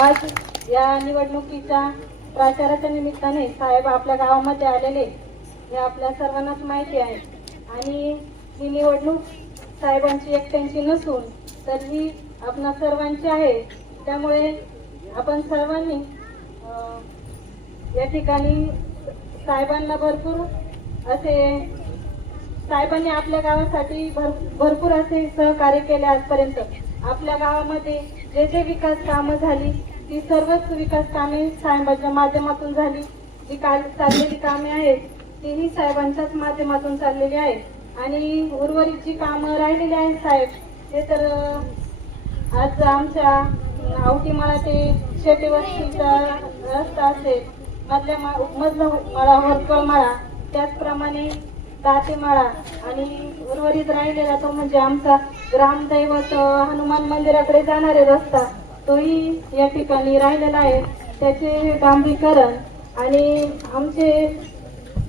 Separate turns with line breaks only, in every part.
आज या निवडणुकीच्या प्रचाराच्या निमित्ताने साहेब आपल्या गावामध्ये आलेले हे आपल्या सर्वांनाच माहिती आहे. आणि ही निवडणूक साहेबांची एकट्यांची नसून तर ही आपणा सर्वांची आहे. त्यामुळे आपण सर्वांनी या ठिकाणी साहेबांना भरपूर असे साहेबांनी आपल्या गावासाठी भर भरपूर असे सहकार्य केले आजपर्यंत. आपल्या गावामध्ये जे जे विकास कामं झाली ती सर्वच विकास कामे साहेबांच्या माध्यमातून झाली. जी काल चाललेली कामे आहेत तीही साहेबांच्याच माध्यमातून चाललेली आहेत. आणि उर्वरित जी कामं राहिलेली आहेत साहेब ते तर आज आमच्या आवटीमाळा ते शेटे वस्तीचा रस्ता असेल मधल्या मा मधला मळा वरकळ माळा त्याचप्रमाणे दातेमाळा आणि उर्वरित राहिलेला तो म्हणजे आमचा ग्रामदैवत हनुमान मंदिराकडे जाणारे रस्ता तोही या ठिकाणी राहिलेला आहे. त्याचे डांबरीकरण आणि आमचे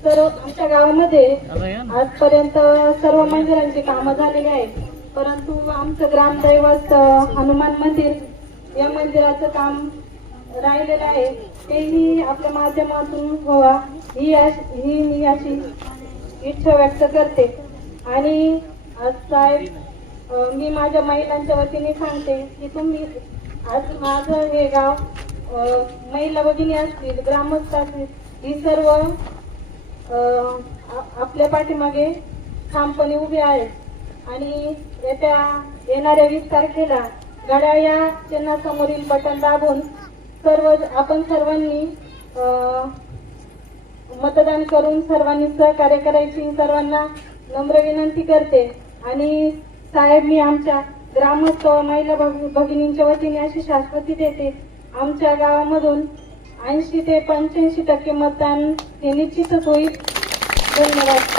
सर्व आमच्या गावामध्ये आजपर्यंत सर्व मंदिरांची कामं झालेली आहेत. परंतु आमचं ग्रामदैवत हनुमान मंदिर या मंदिराचं काम राहिलेलं आहे. तेही आपल्या माध्यमातून व्हावा ही अश- ही अशी इच्छा व्यक्त करते. आणि आज साहेब मी माझ्या महिलांच्या वतीने सांगते की तुम्ही आज माझं हे गाव महिला भगिनी असतील ग्रामस्थ असतील ही सर्व आपल्या पाठीमागे ठामपणे उभे आहेत. आणि येत्या येणाऱ्या वीस तारखेला गड्या या चिन्हासमोरील बटन दाबून सर्व आपण सर्वांनी मतदान करून सर्वांनी सहकार्य करायची. सर्वांना नम्र विनंती करते. आणि साहेब मी आमच्या ग्रामस्थ व महिला भग- भगिनींच्या वतीने अशी शाश्वती देते. आमच्या गावामधून ऐंशी ते पंच्याऐंशी टक्के मतदान हे निश्चितच होईल. धन्यवाद.